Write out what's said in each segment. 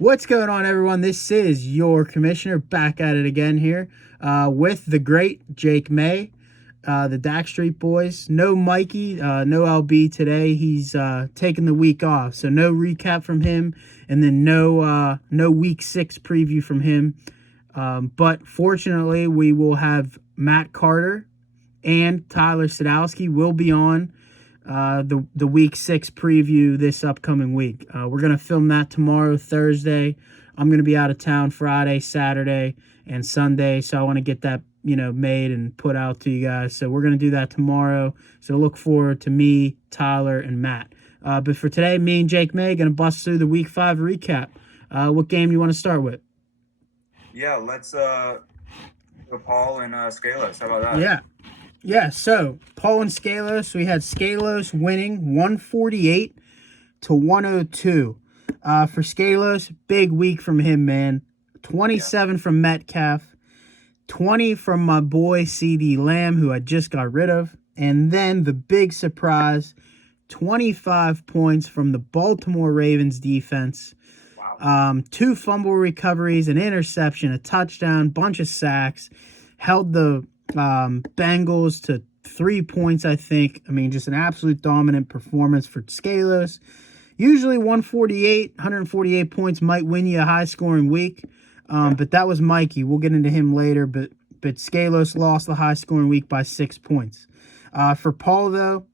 What's going on, everyone? This is your commissioner back at it again here with the great Jake May, the Dak Street Boys. No Mikey, no LB today. He's taking the week off, so no recap from him, and then no week 6 preview from him. But fortunately, we will have Matt Carter and Tyler Sadowski will be on the week 6 preview this upcoming week. We're going to film that tomorrow, Thursday. I'm going to be out of town Friday, Saturday, and Sunday, so I want to get that made and put out to you guys. So we're going to do that tomorrow. So look forward to me, Tyler, and Matt. But for today, me and Jake May going to bust through the week 5 recap. What game you want to start with? Yeah, let's go Paul and Scalos. How about that? Yeah, so Paul and Scalos, we had Scalos winning 148 to 102. For Scalos, big week from him, man. 27 from Metcalf, 20 from my boy CeeDee Lamb, who I just got rid of. And then the big surprise, 25 points from the Baltimore Ravens defense. Wow. 2 fumble recoveries, an interception, a touchdown, bunch of sacks. Held the Bengals to 3 points, I think. I mean, just an absolute dominant performance for Scalos. Usually 148 points might win you a high-scoring week, but that was Mikey. We'll get into him later, but Scalos lost the high-scoring week by 6 points. For Paul, though,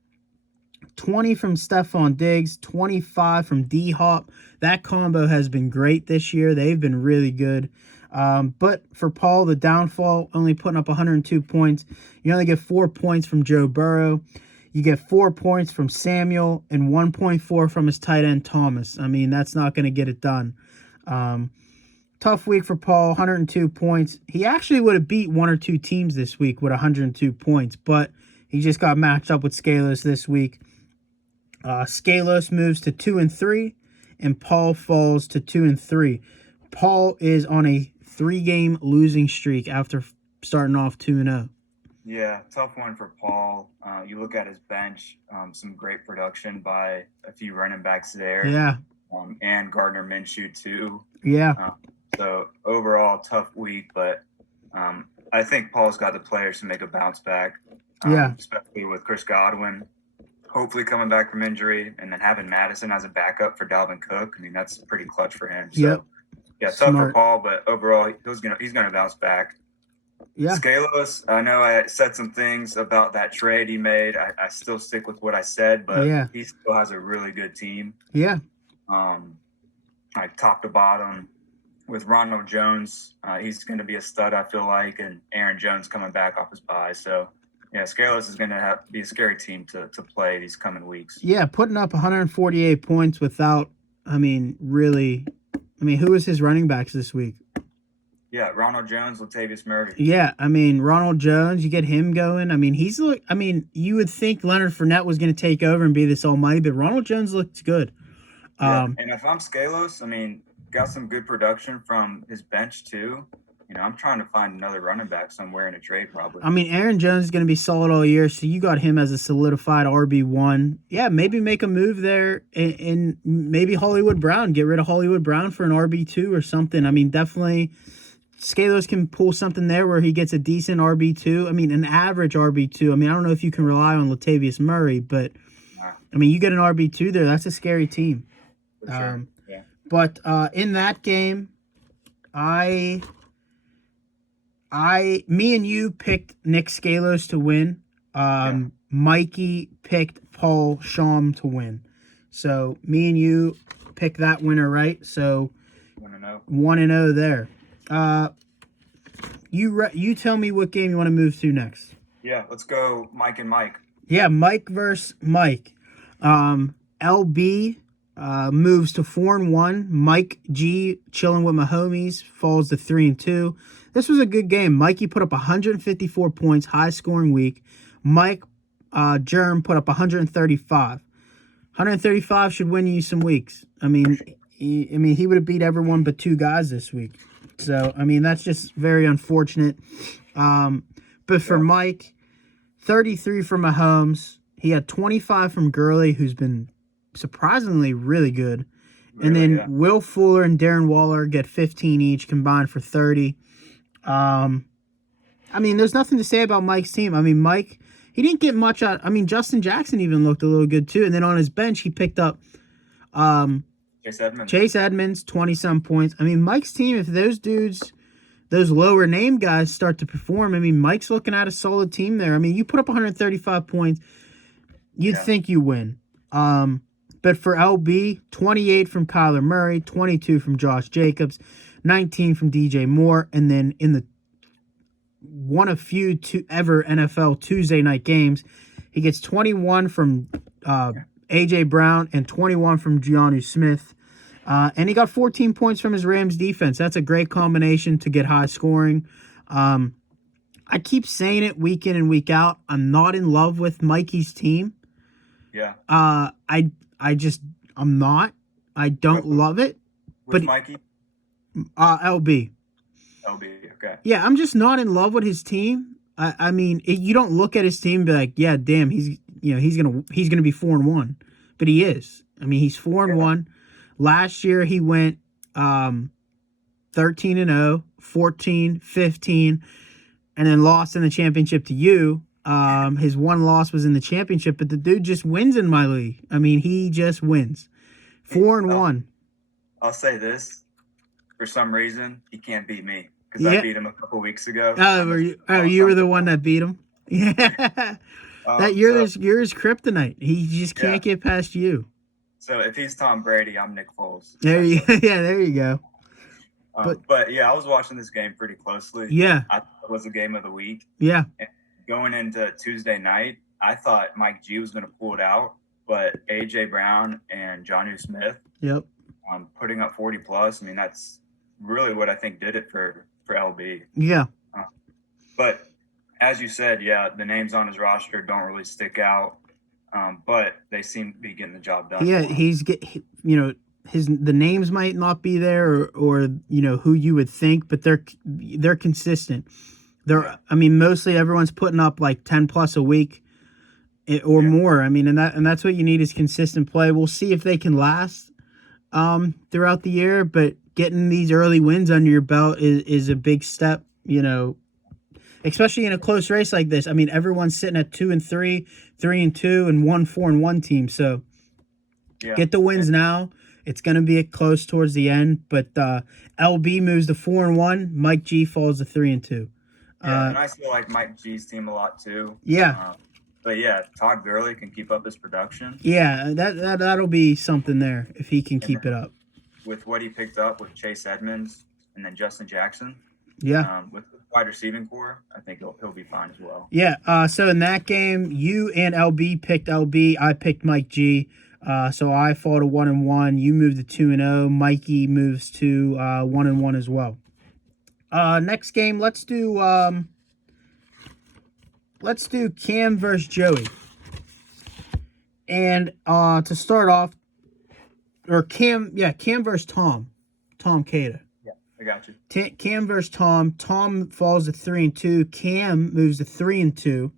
20 from Stephon Diggs, 25 from D-Hop. That combo has been great this year. They've been really good. But for Paul, the downfall, only putting up 102 points. You only get 4 points from Joe Burrow. You get 4 points from Samuel and 1.4 from his tight end, Thomas. I mean, that's not going to get it done. Tough week for Paul, 102 points. He actually would have beat 1 or 2 teams this week with 102 points, but he just got matched up with Scalos this week. Scalos moves to 2-3, and Paul falls to 2-3. Paul is on a 3-game losing streak after starting off 2-0. Yeah, tough one for Paul. You look at his bench, some great production by a few running backs there. Yeah. And Gardner Minshew too. Yeah. So overall, tough week, but I think Paul's got the players to make a bounce back. Especially with Chris Godwin hopefully coming back from injury, and then having Madison as a backup for Dalvin Cook. I mean, that's pretty clutch for him. So, yeah, tough for Paul, but overall, he's gonna bounce back. Yeah. Scalos, I know I said some things about that trade he made. I still stick with what I said, but he still has a really good team. Yeah. Like top to bottom with Ronald Jones. He's going to be a stud, I feel like, and Aaron Jones coming back off his bye. So, yeah, Scalos is going to be a scary team to play these coming weeks. Yeah, putting up 148 points without, really, who was his running backs this week? Yeah, Ronald Jones, Latavius Murray. Yeah, Ronald Jones, you get him going. You would think Leonard Fournette was going to take over and be this almighty, but Ronald Jones looks good. And if I'm Scalos, got some good production from his bench too. I'm trying to find another running back somewhere in a trade probably. Aaron Jones is going to be solid all year, so you got him as a solidified RB1. Yeah, maybe make a move there and maybe Hollywood Brown. Get rid of Hollywood Brown for an RB2 or something. Definitely Scalos can pull something there where he gets a decent RB2. An average RB2. I don't know if you can rely on Latavius Murray, but, you get an RB2 there. That's a scary team. For sure. Yeah. But in that game, me and you picked Nick Scalos to win. Mikey picked Paul Sham to win. So me and you picked that winner, right? So 1-0 there. You tell me what game you want to move to next. Yeah, let's go Mike and Mike. Yeah, Mike versus Mike. LB moves to 4-1. Mike G chilling with my homies falls to 3-2. This was a good game. Mikey put up 154 points, high scoring week. Mike Germ put up 135. 135 should win you some weeks. He would have beat everyone but 2 guys this week. So that's just very unfortunate. But for Mike, 33 from Mahomes. He had 25 from Gurley, who's been surprisingly really good. And then yeah. Will Fuller and Darren Waller get 15 each, combined for 30. I mean, there's nothing to say about Mike's team. I mean, Mike, he didn't get much out. I mean, Justin Jackson even looked a little good too. And then on his bench, he picked up Chase Edmonds, 20-some points. I mean, Mike's team, if those dudes, those lower name guys start to perform, I mean, Mike's looking at a solid team there. I mean, you put up 135 points, you'd think you win. But for LB, 28 from Kyler Murray, 22 from Josh Jacobs, 19 from DJ Moore, and then in the one of few to ever NFL Tuesday night games, he gets 21 from AJ Brown and 21 from Jonnu Smith. And he got 14 points from his Rams defense. That's a great combination to get high scoring. I keep saying it week in and week out. I'm not in love with Mikey's team. Yeah. I'm not. I don't love it. But Mikey? LB. LB, okay. Yeah, I'm just not in love with his team. I mean, you don't look at his team and be like, yeah, damn, he's gonna be 4-1, but he is. I mean, he's 4-1. Last year he went 13-0, 14, 15, and then lost in the championship to you. His one loss was in the championship, but the dude just wins in my league. I mean, he just wins. 4-1. I'll say this: for some reason, he can't beat me because I beat him a couple weeks ago. You were the one that beat him. Yeah, you're his kryptonite. He just can't get past you. So if he's Tom Brady, I'm Nick Foles. There you go. But yeah, I was watching this game pretty closely. Yeah, I thought it was the game of the week. Yeah. And going into Tuesday night, I thought Mike G was going to pull it out, but AJ Brown and Jonnu Smith. Yep. Putting up 40 plus. I mean, that's really what I think did it for LB. Yeah. But as you said, the names on his roster don't really stick out. But they seem to be getting the job done. Yeah, the names might not be there or who you would think, but they're consistent. I mean, mostly everyone's putting up like 10 plus a week or more. I mean, and that's what you need is consistent play. We'll see if they can last throughout the year, but getting these early wins under your belt is a big step, especially in a close race like this. I mean, everyone's sitting at 2-3, 3-2, and 4-1 team. So get the wins now. It's going to be close towards the end, but LB moves to 4-1. Mike G falls to 3-2. And I still like Mike G's team a lot too. Yeah. But Todd Gurley can keep up his production. Yeah, that'll be something there if he can keep it up. With what he picked up with Chase Edmonds and then Justin Jackson. Yeah. With the wide receiving core, I think he'll be fine as well. Yeah. So in that game, you and LB picked LB. I picked Mike G. So I fall to 1-1. You move to 2-0. Mikey moves to 1-1 as well. Next game, let's do Cam versus Joey. And to start off, or Cam versus Tom Cada. Yeah, I got you. Cam versus Tom. Tom falls to 3-2. Cam moves to 3-2.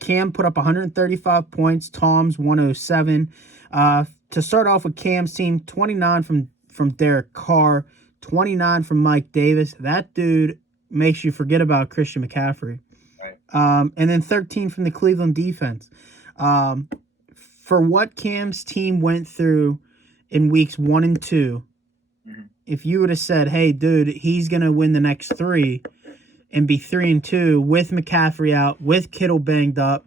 Cam put up 135 points. Tom's 107. To start off with Cam's team, 29 from Derek Carr, 29 from Mike Davis. That dude makes you forget about Christian McCaffrey. Right. And then 13 from the Cleveland defense. For what Cam's team went through in weeks 1 and 2, if you would have said, hey, dude, he's going to win the next 3 and be 3-2 with McCaffrey out, with Kittle banged up,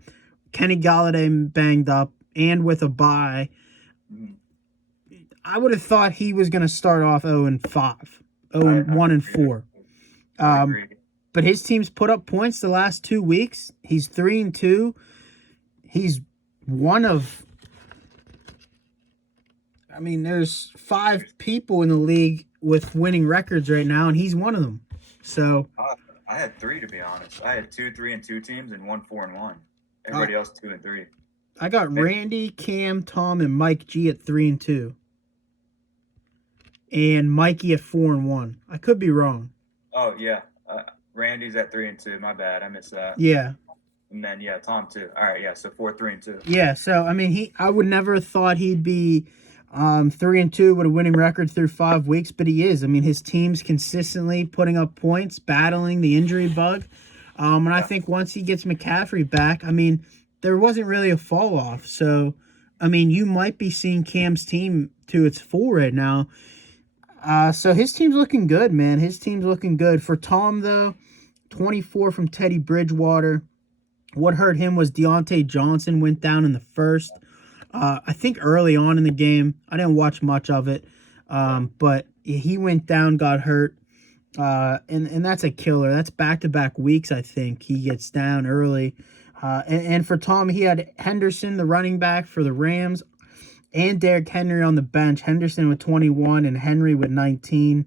Kenny Golladay banged up, and with a bye, I would have thought he was going to start off 0-5, 1-4. But his team's put up points the last 2 weeks. He's 3-2. He's one of, I mean, there's 5 people in the league with winning records right now, and he's one of them. So I had 3, to be honest. I had 2 3-2 teams and 1 4-1. Everybody else 2-3. I got Randy, Cam, Tom, and Mike G at 3-2, and Mikey at 4-1. I could be wrong. Oh yeah, Randy's at 3-2. My bad, I missed that. Yeah. And then Tom too. All right, so 4 3-2. Yeah, so I mean, I would never have thought he'd be 3-2 with a winning record through 5 weeks, but he is. I mean, his team's consistently putting up points, battling the injury bug. And I think once he gets McCaffrey back, I mean, there wasn't really a fall off. So, I mean, you might be seeing Cam's team to its full right now. So his team's looking good, man. His team's looking good. For Tom, though, 24 from Teddy Bridgewater. What hurt him was Deontay Johnson went down in the first. I think early on in the game. I didn't watch much of it. But he went down, got hurt. And that's a killer. That's back-to-back weeks, I think. He gets down early. And for Tom, he had Henderson, the running back for the Rams, and Derrick Henry on the bench. Henderson with 21 and Henry with 19.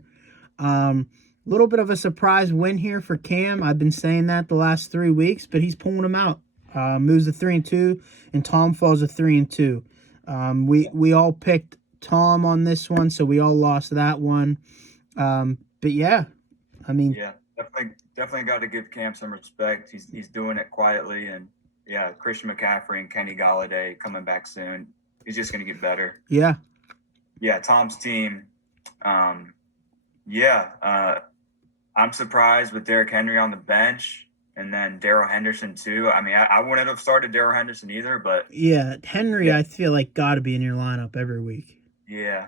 Little bit of a surprise win here for Cam. I've been saying that the last 3 weeks, but he's pulling them out. Moves to 3-2, and Tom falls to 3-2. We all picked Tom on this one, so we all lost that one. But yeah, I mean, yeah, definitely got to give Cam some respect. He's doing it quietly, and yeah, Christian McCaffrey and Kenny Golladay coming back soon. He's just going to get better. Yeah, Tom's team. I'm surprised with Derrick Henry on the bench. And then Darrell Henderson, too. I mean, I wouldn't have started Darrell Henderson either, but... Yeah, Henry, I feel like, got to be in your lineup every week. Yeah.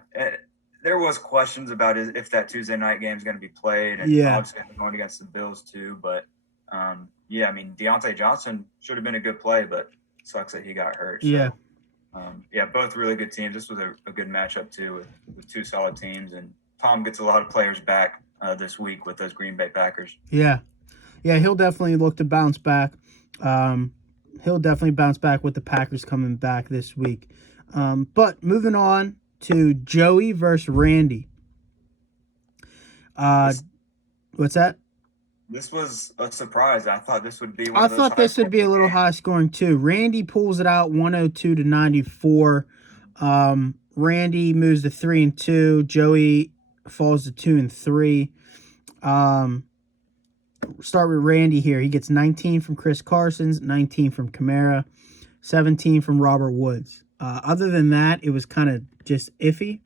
There was questions about if that Tuesday night game is going to be played. And obviously going against the Bills, too. But, I mean, Deontay Johnson should have been a good play, but sucks that he got hurt. So, both really good teams. This was a good matchup, too, with two solid teams. And Tom gets a lot of players back this week with those Green Bay Packers. Yeah. Yeah, he'll definitely look to bounce back. He'll definitely bounce back with the Packers coming back this week. But moving on to Joey versus Randy. What's that? This was a surprise. I thought this would be I thought this would be a little high scoring too. Randy pulls it out 102-94. Randy moves to 3-2. Joey falls to 2-3. Start with Randy here. He gets 19 from Chris Carson, 19 from Kamara, 17 from Robert Woods. Other than that, it was kind of just iffy.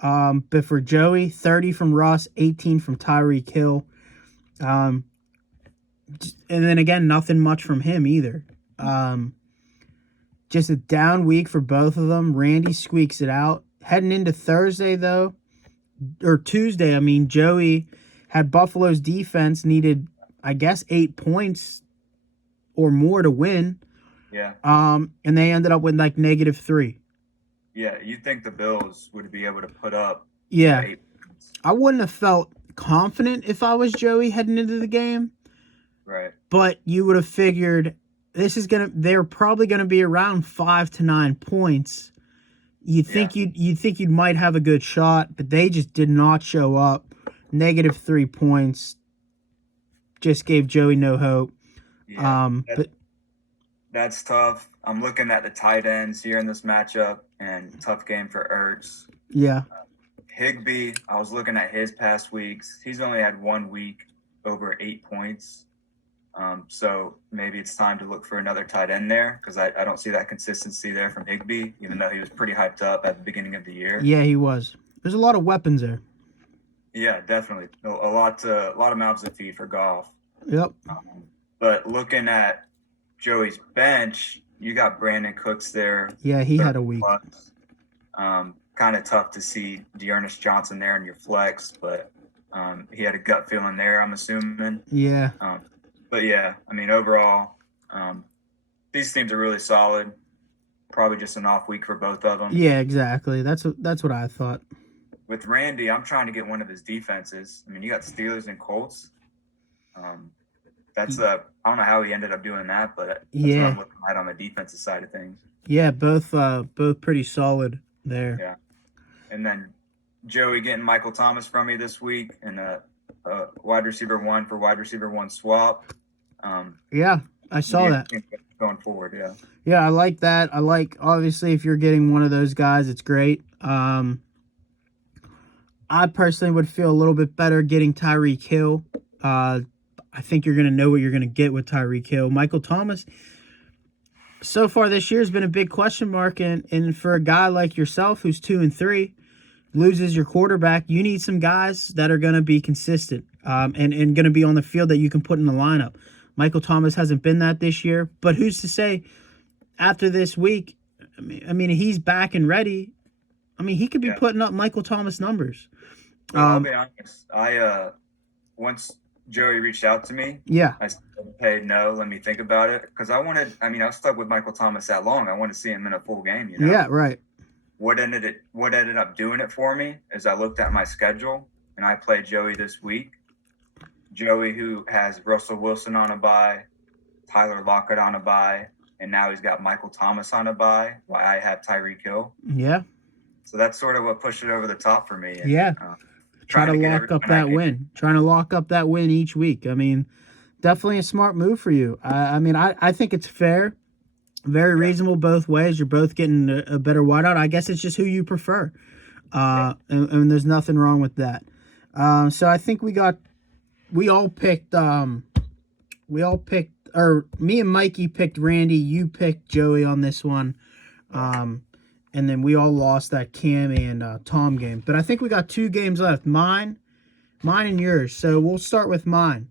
But for Joey, 30 from Russ, 18 from Tyreek Hill. And then again, nothing much from him either. Just a down week for both of them. Randy squeaks it out. Heading into Thursday, though, or Tuesday, I mean, Joey had Buffalo's defense needed, I guess, 8 points or more to win. Yeah. And they ended up with like -3. Yeah, you'd think the Bills would be able to put up. Yeah. 8 points. I wouldn't have felt confident if I was Joey heading into the game. Right. But you would have figured they're probably gonna be around 5 to 9 points. You'd think you might have a good shot, but they just did not show up. -3 points. Just gave Joey no hope. Yeah, but that's tough. I'm looking at the tight ends here in this matchup, and tough game for Ertz. Yeah. Higbee, I was looking at his past weeks. He's only had 1 week over 8 points. So maybe it's time to look for another tight end there, because I don't see that consistency there from Higbee, even though he was pretty hyped up at the beginning of the year. Yeah, he was. There's a lot of weapons there. Yeah, definitely. A lot of mouths to feed for Goff. Yep. But looking at Joey's bench, you got Brandon Cooks there. Yeah, he had a week. Kind of tough to see Dearness Johnson there in your flex, but he had a gut feeling there, I'm assuming. Yeah. But yeah, I mean, overall, these teams are really solid. Probably just an off week for both of them. Yeah, exactly. That's what I thought. With Randy, I'm trying to get one of his defenses. I mean, you got Steelers and Colts. I don't know how he ended up doing that, but that's what I'm looking at on the defensive side of things. Yeah, both pretty solid there. Yeah. And then Joey getting Michael Thomas from me this week, and wide receiver 1 for wide receiver 1 swap. Yeah, I saw that. Going forward, yeah. Yeah, I like that. Obviously, if you're getting one of those guys, it's great. I personally would feel a little bit better getting Tyreek Hill. I think you're going to know what you're going to get with Tyreek Hill. Michael Thomas, so far this year has been a big question mark, and for a guy like yourself who's 2-3, loses your quarterback, you need some guys that are going to be consistent, and going to be on the field that you can put in the lineup. Michael Thomas hasn't been that this year, but who's to say after this week? I mean, he's back and ready. I mean, he could be putting up Michael Thomas numbers. Well, I'll be honest. Once Joey reached out to me, I said, "Hey, no, let me think about it," because I was stuck with Michael Thomas that long. I wanted to see him in a full game. Yeah, right. What ended up doing it for me is I looked at my schedule and I played Joey this week. Joey, who has Russell Wilson on a bye, Tyler Lockett on a bye, and now he's got Michael Thomas on a bye, while I have Tyreek Hill. Yeah. So that's sort of what pushed it over the top for me. And, trying to lock up that win. Trying to lock up that win each week. I mean, definitely a smart move for you. I think it's fair. Very reasonable both ways. You're both getting a better wideout. I guess it's just who you prefer. And there's nothing wrong with that. So I think we all picked, or me and Mikey picked Randy. You picked Joey on this one. And then we all lost that Cam and Tom game. But I think we got 2 games left. Mine and yours. So we'll start with mine.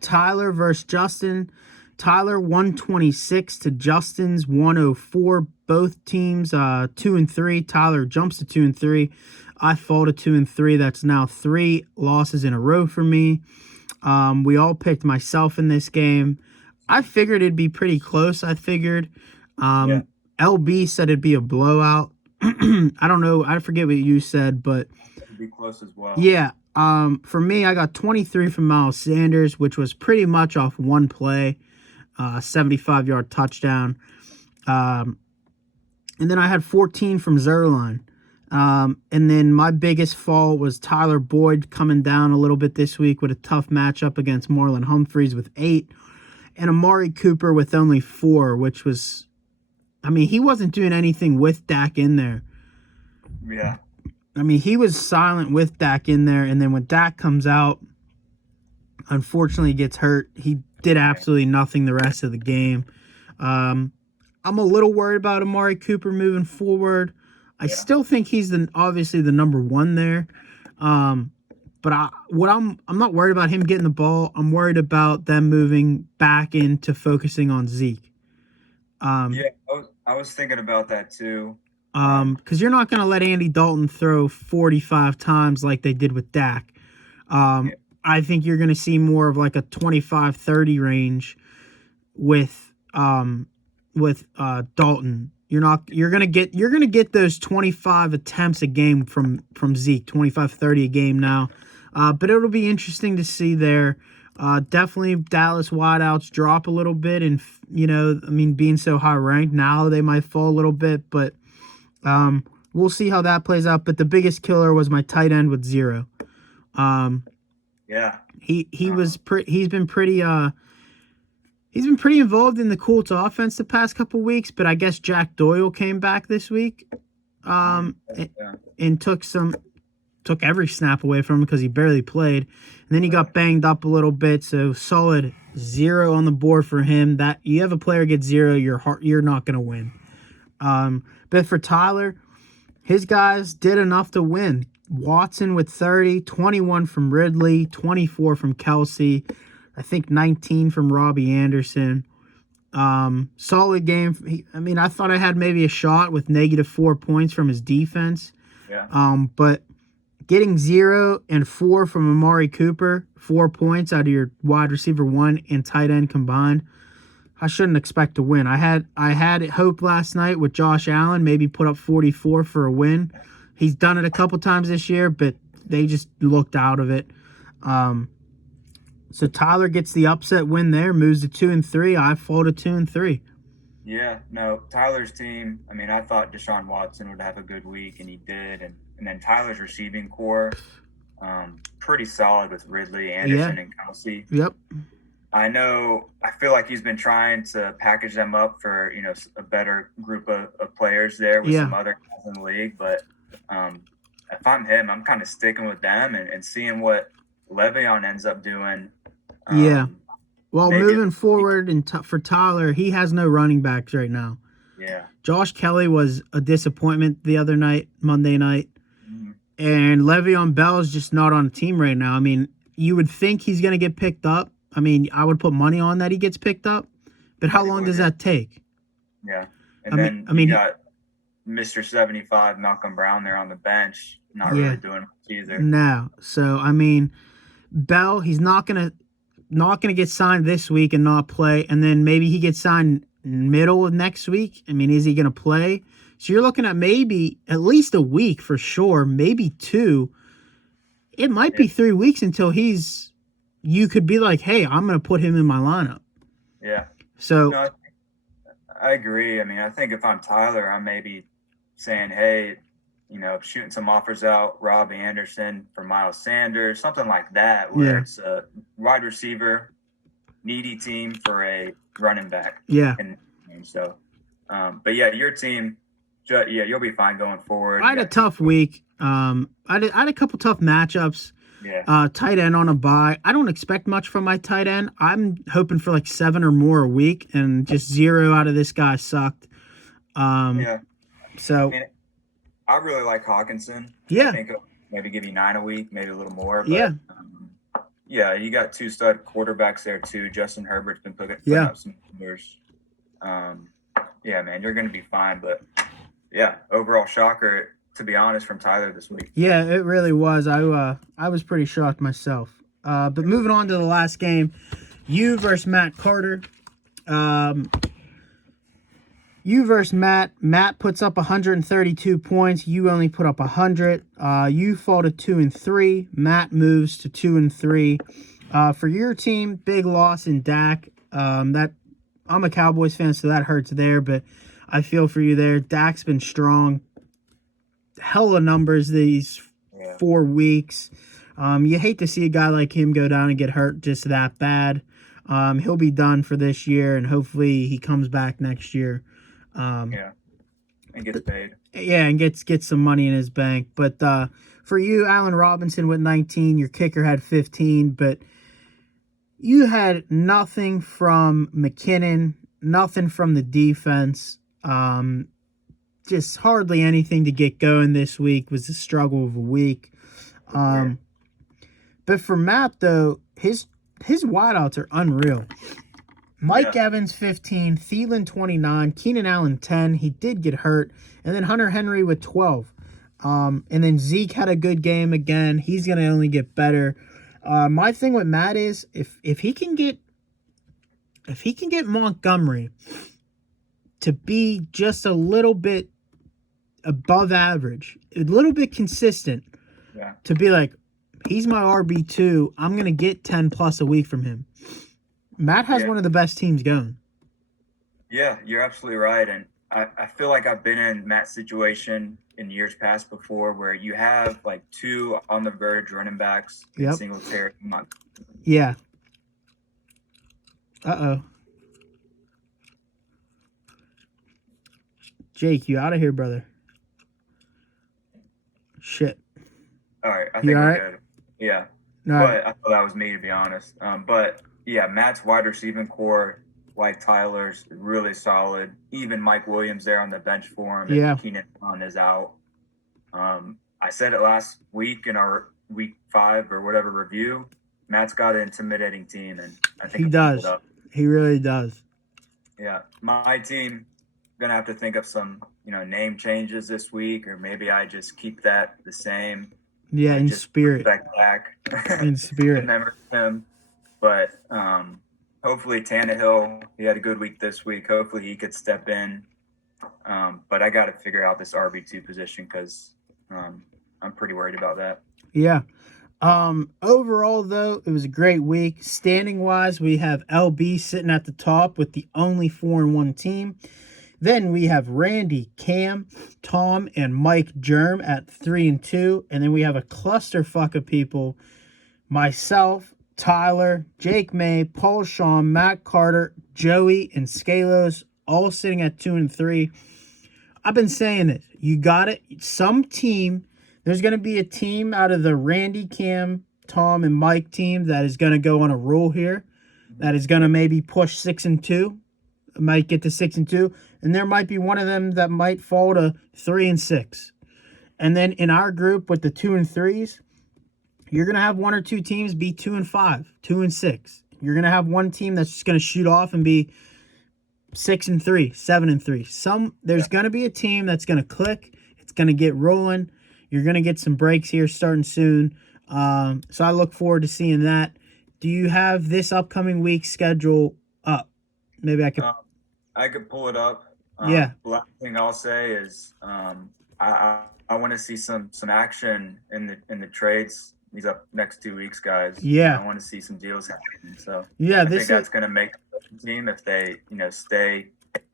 Tyler versus Justin. Tyler 126 to Justin's 104. Both teams 2-3. Tyler jumps to 2-3. I fall to 2-3. That's now 3 losses in a row for me. We all picked myself in this game. I figured it'd be pretty close. LB said it'd be a blowout. I don't know. I forget what you said, but it'd be close as well. Yeah. For me, I got 23 from Miles Sanders, which was pretty much off one play, 75-yard touchdown. And then I had 14 from Zerline. And then my biggest fall was Tyler Boyd coming down a little bit this week with a tough matchup against Marlon Humphreys with 8, and Amari Cooper with only 4, which was, I mean, he wasn't doing anything with Dak in there. Yeah. I mean, he was silent with Dak in there, and then when Dak comes out, unfortunately gets hurt. He did absolutely nothing the rest of the game. I'm a little worried about Amari Cooper moving forward. I still think he's obviously the number 1 there. But I'm not worried about him getting the ball. I'm worried about them moving back into focusing on Zeke. I was thinking about that too. Because you're not going to let Andy Dalton throw 45 times like they did with Dak. I think you're going to see more of like a 25-30 range with Dalton. You're gonna get those 25 attempts a game from Zeke, 25-30 a game now. But it'll be interesting to see there. Definitely Dallas wideouts drop a little bit, and being so high ranked now, they might fall a little bit, but we'll see how that plays out. But the biggest killer was my tight end with 0. He's been pretty involved in the Colts offense the past couple weeks, but I guess Jack Doyle came back this week and took every snap away from him because he barely played. And then he got banged up a little bit, so solid 0 on the board for him. That you have a player get 0, you're not going to win. But for Tyler, his guys did enough to win. Watson with 30, 21 from Ridley, 24 from Kelsey, I think 19 from Robbie Anderson. Solid game. I thought I had maybe a shot with -4 points from his defense. But getting 0 and 4 from Amari Cooper, 4 points out of your wide receiver 1 and tight end combined, I shouldn't expect to win. I had hope last night with Josh Allen, maybe put up 44 for a win. He's done it a couple times this year, but they just looked out of it. So Tyler gets the upset win there, moves to 2-3. I fall to 2-3. Yeah, no, Tyler's team, I thought Deshaun Watson would have a good week, and he did. And then Tyler's receiving core, pretty solid with Ridley, Anderson, and Kelsey. Yep. I feel like he's been trying to package them up for, a better group of players there with some other guys in the league. But if I'm him, I'm kind of sticking with them and seeing what Le'Veon ends up doing. Well, maybe. moving forward and for Tyler, he has no running backs right now. Yeah. Josh Kelly was a disappointment the other night, Monday night. Mhm. And Le'Veon Bell is just not on the team right now. I mean, you would think he's going to get picked up. I mean, I would put money on that he gets picked up. But how long does that take? Yeah. And then you got Mr. 75, Malcolm Brown there on the bench, not really doing much either. No. So, I mean, Bell, he's not going to get signed this week and not play. And then maybe he gets signed middle of next week. I mean, is he going to play? So you're looking at maybe at least a week for sure, maybe 2. It might be 3 weeks until you could be like, hey, I'm going to put him in my lineup. Yeah. So no, I agree. I mean, I think if I'm Tyler, I'm maybe saying, hey, shooting some offers out, Robbie Anderson for Miles Sanders, something like that, where it's a wide receiver, needy team for a running back. Yeah. And so, but yeah, your team, you'll be fine going forward. I had a tough week. I had a couple tough matchups. Yeah. Tight end on a bye. I don't expect much from my tight end. I'm hoping for like 7 or more a week, and just 0 out of this guy sucked. Yeah. So I really like Hawkinson. Yeah. I think he'll maybe give you 9 a week, maybe a little more. But, yeah. Yeah, you got 2 stud quarterbacks there too. Justin Herbert's been putting up some numbers. Yeah, man, you're going to be fine. But yeah, overall shocker, to be honest, from Tyler this week. Yeah, it really was. I was pretty shocked myself. But moving on to the last game, you versus Matt Carter. You versus Matt. Matt puts up 132 points. You only put up 100. You fall to 2-3. Matt moves to 2-3. For your team, big loss in Dak. That I'm a Cowboys fan, so that hurts there. But I feel for you there. Dak's been strong. Hella numbers these 4 weeks. You hate to see a guy like him go down and get hurt just that bad. He'll be done for this year, and hopefully he comes back next year. And gets paid. Yeah, and gets some money in his bank. But for you, Allen Robinson with 19, your kicker had 15, but you had nothing from McKinnon, nothing from the defense. Just hardly anything to get going this week. Was the struggle of a week. But for Matt, though, his wideouts are unreal. Mike Evans, 15. Thielen, 29. Keenan Allen, 10. He did get hurt. And then Hunter Henry with 12. And then Zeke had a good game again. He's going to only get better. My thing with Matt is if he can get Montgomery to be just a little bit above average, a little bit consistent, to be like, he's my RB2, I'm going to get 10 plus a week from him. Matt has one of the best teams going. Yeah, you're absolutely right. And I feel like I've been in Matt's situation in years past before where you have like 2 on the verge running backs in Singletary. Yeah. Uh-oh. Jake, you out of here, brother. Shit. All right. I think we're good. Yeah. No. But I thought that was me, to be honest. But yeah, Matt's wide receiving core, like Tyler's, really solid. Even Mike Williams there on the bench for him. Yeah. And Keenan Allen is out. I said it last week in our week 5 or whatever review. Matt's got an intimidating team, and I think he does. He really does. Yeah, my team gonna have to think of some, name changes this week, or maybe I just keep that the same. Yeah, in spirit. Back. In spirit. Remember him, but hopefully Tannehill. He had a good week this week. Hopefully he could step in. But I got to figure out this RB2 position because I'm pretty worried about that. Yeah. Overall, though, it was a great week. Standing wise, we have LB sitting at the top with the only 4-1 team. Then we have Randy, Cam, Tom, and Mike Germ at 3-2. And then we have a clusterfuck of people. Myself, Tyler, Jake May, Paul Shaw, Matt Carter, Joey, and Scalos all sitting at 2-3. I've been saying it. You got it. Some team, there's going to be a team out of the Randy, Cam, Tom, and Mike team that is going to go on a roll here. that is going to maybe push 6-2, might get to 6-2, and there might be one of them that might fall to 3-6. And then in our group with the 2 and 3s, you're going to have one or two teams be 2-5, 2-6. You're going to have one team that's just going to shoot off and be 6-3, 7-3. There's going to be a team that's going to click. It's going to get rolling. You're going to get some breaks here starting soon. So I look forward to seeing that. Do you have this upcoming week's schedule up? Maybe I could. I could pull it up. Yeah. The last thing I'll say is I want to see some action in the trades these next 2 weeks, guys. Yeah. I want to see some deals happening. So yeah, I think that's going to make the team if they stay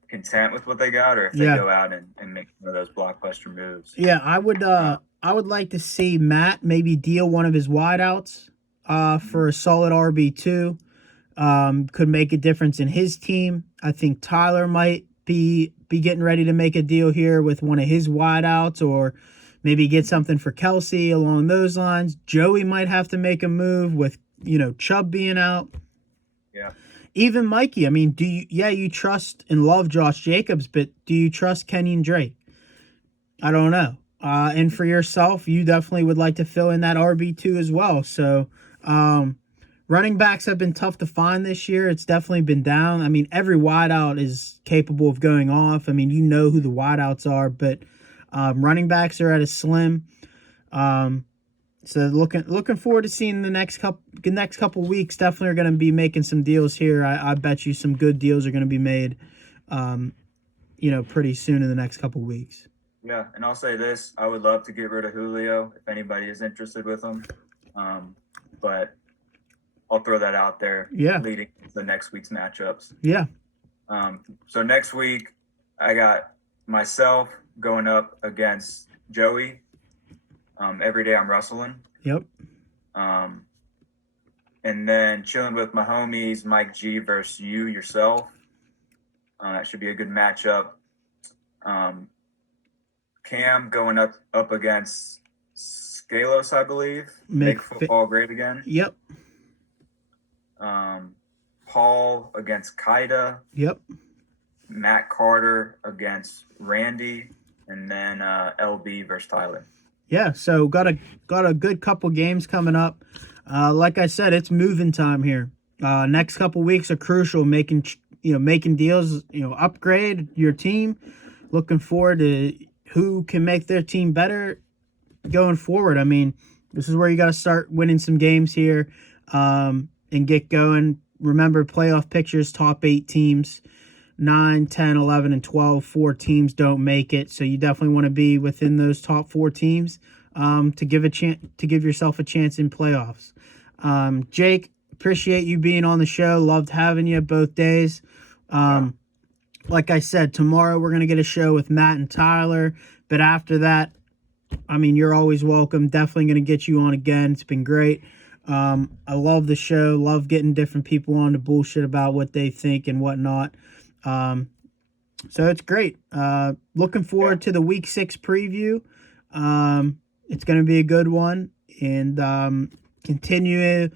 content with what they got, or if they go out and make one of those blockbuster moves. Yeah, I would like to see Matt maybe deal one of his wideouts for a solid RB2. Could make a difference in his team. I think Tyler might be getting ready to make a deal here with one of his wideouts, or maybe get something for Kelsey along those lines. Joey might have to make a move with, Chubb being out. Yeah. Even Mikey, I mean, you trust and love Josh Jacobs, but do you trust Kenyon Drake? I don't know. And for yourself, you definitely would like to fill in that RB2 as well. So, running backs have been tough to find this year. It's definitely been down. I mean, every wideout is capable of going off. I mean, you know who the wideouts are, but running backs are at a slim. So looking forward to seeing the next couple weeks. Definitely are going to be making some deals here. I bet you some good deals are going to be made, pretty soon in the next couple weeks. Yeah, and I'll say this: I would love to get rid of Julio if anybody is interested with him, but I'll throw that out there. Yeah. Leading to the next week's matchups. Yeah. So next week, I got myself going up against Joey. Every day I'm wrestling. Yep. And then chilling with my homies, Mike G versus yourself. That should be a good matchup. Cam going up against Scalos, I believe. Make football great again. Yep. Paul against Kaida. Yep. Matt Carter against Randy, and then LB versus Tyler. Yeah, so got a good couple games coming up. Like I said, it's moving time here. Next couple weeks are crucial, making deals, upgrade your team. Looking forward to who can make their team better going forward. I mean, this is where you got to start winning some games here, and get going. Remember, playoff pictures, top 8 teams. 9, 10, 11, and 12. 4 teams don't make it, so you definitely want to be within those top 4 teams to give yourself a chance in playoffs. Jake, appreciate you being on the show. Loved having you both days. Like I said, tomorrow we're gonna get a show with Matt and Tyler, but after that, I mean, you're always welcome. Definitely gonna get you on again. It's been great. I love the show. Love getting different people on to bullshit about what they think and whatnot. So it's great. Looking forward to the week 6 preview. It's going to be a good one, and continue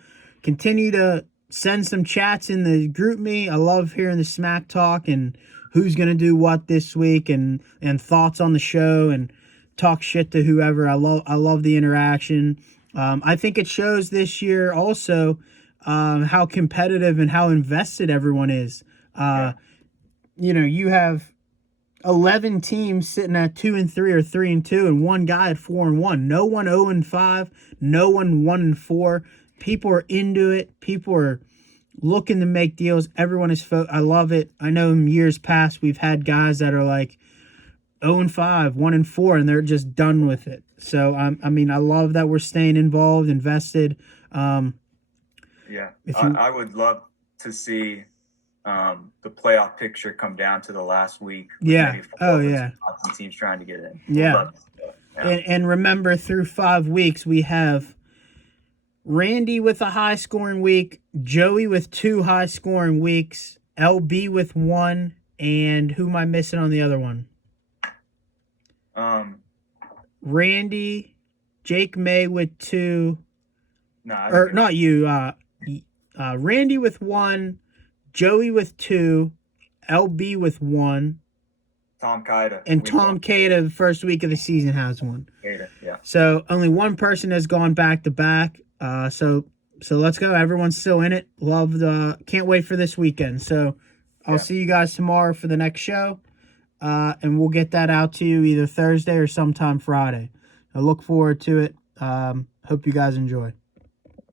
to send some chats in the group me. I love hearing the smack talk and who's going to do what this week, and thoughts on the show, and talk shit to whoever. I love the interaction. I think it shows this year also how competitive and how invested everyone is. You have 11 teams sitting at 2-3 or 3-2, and one guy at 4-1. No one 0-5. No one 1-4. People are into it. People are looking to make deals. Everyone is. I love it. I know in years past we've had guys that are like 0-5, 1-4, and they're just done with it. So I love that we're staying involved, invested. I would love to see the playoff picture come down to the last week. Yeah. Oh, yeah. Teams trying to get in. Yeah. And remember, through 5 weeks, we have Randy with a high-scoring week, Joey with 2 high-scoring weeks, LB with 1, and who am I missing on the other one? Randy, Jake May with 2. Not you. Randy with 1, Joey with 2, LB with 1, Tom Kaida. and Tom Kaida the first week of the season has 1. Kaida, yeah. So only one person has gone back to back. So let's go. Everyone's still in it. Can't wait for this weekend. So I'll see you guys tomorrow for the next show. And we'll get that out to you either Thursday or sometime Friday. I look forward to it. Hope you guys enjoy.